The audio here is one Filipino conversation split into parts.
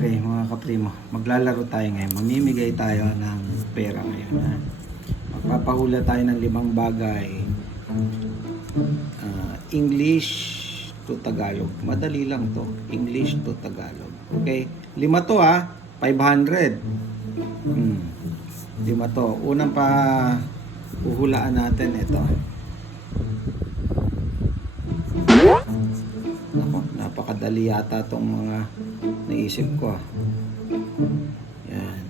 Okay, mga kaprimo, maglalaro tayo ngayon. Mamimigay tayo ng pera ngayon. Ha? Magpapahula tayo ng 5 bagay. English to Tagalog. Madali lang to. English to Tagalog. Okay? 5 to ha. 500. 5 to. Unang pa uhulaan natin ito. Ako, napakadali yata itong mga naisip ko. Yan.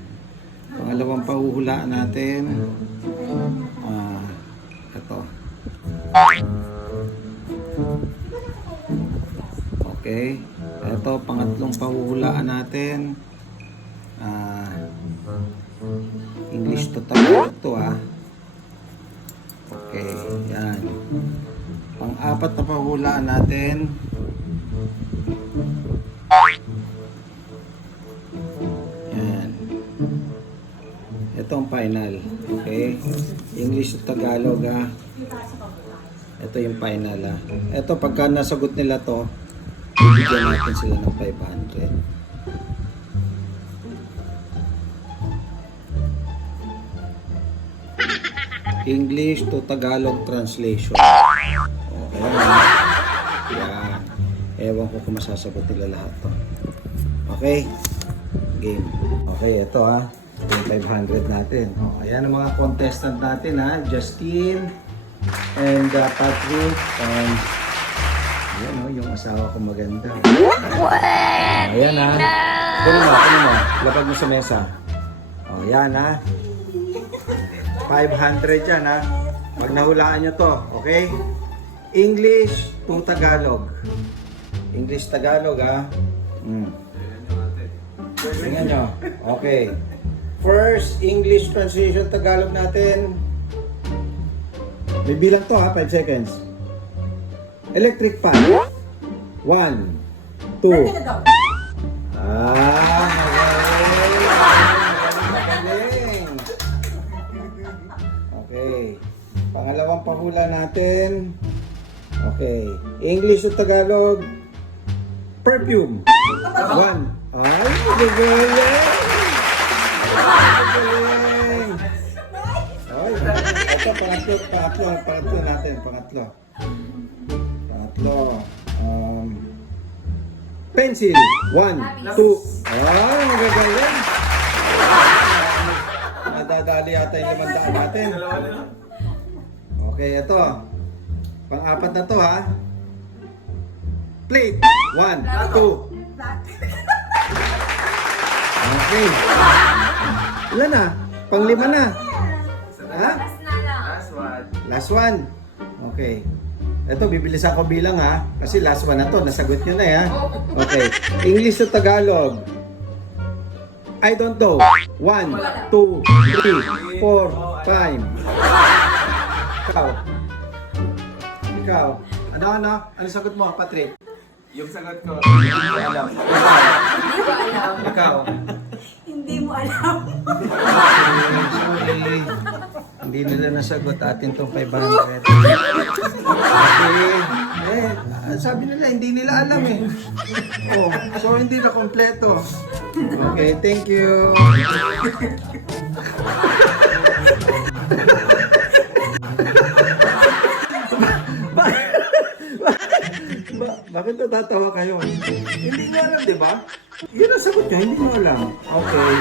Pangalawang pahuhulaan natin. Ito. Okay. Ito, pangatlong pahuhulaan natin. English to Tagalog to Okay. Yan. Pang-apat na pahuhulaan natin. Yan. Ito ang final. Okay. English to Tagalog Ito yung final Ito pagka nasagot nila to, bibigyan natin sila ng 500. English to Tagalog translation. Okay. Yan. Ewan ko kung masasagot nila lahat to. Okay. Game. Okay, ito yung 500 natin. Ayan ang mga contestant natin Justin and Patrick and ayan yung asawa ko maganda. Ayan Kunin mo. Lapag mo sa mesa. Ayan 500 yan Pag nahulaan nyo to, okay? English to Tagalog. English Tagalog Tingnan nyo. Okay. First English translation Tagalog natin. May bilang to 5 seconds. Electric fan. 1, 2. Magaling. Okay. Pangalawang pahula natin. Okay. English to Tagalog. Perfume. 1. Ay, magaling. Magaling. Ay, ito, pangatlo natin. Pangatlo. Pencil. 1, 2. Ay, magagaling. Nadadali yata yung 500 natin. Okay, ito. Pang-apat na to Plate. 1, 2. Okay. Ilan na? Pang-5 na. Last one. Okay. Ito, bibilisan ko bilang kasi last one na to. Nasagot nyo na Okay. English to Tagalog. I don't know. 1, 2, 3, 4, 5. Ikaw. Ano? Ano sagot mo, Patrick? Yung sagot ko, Hindi ko alam. Ikaw. Hindi mo alam. Sorry. Hindi nila nasagot atin tong 500. Sabi nila, hindi nila alam so hindi na kompleto. Okay, thank you. Bakit natatawa kayo? Hindi nyo alam, di ba? Yun ang sagot nyo, hindi nyo alam. Okay.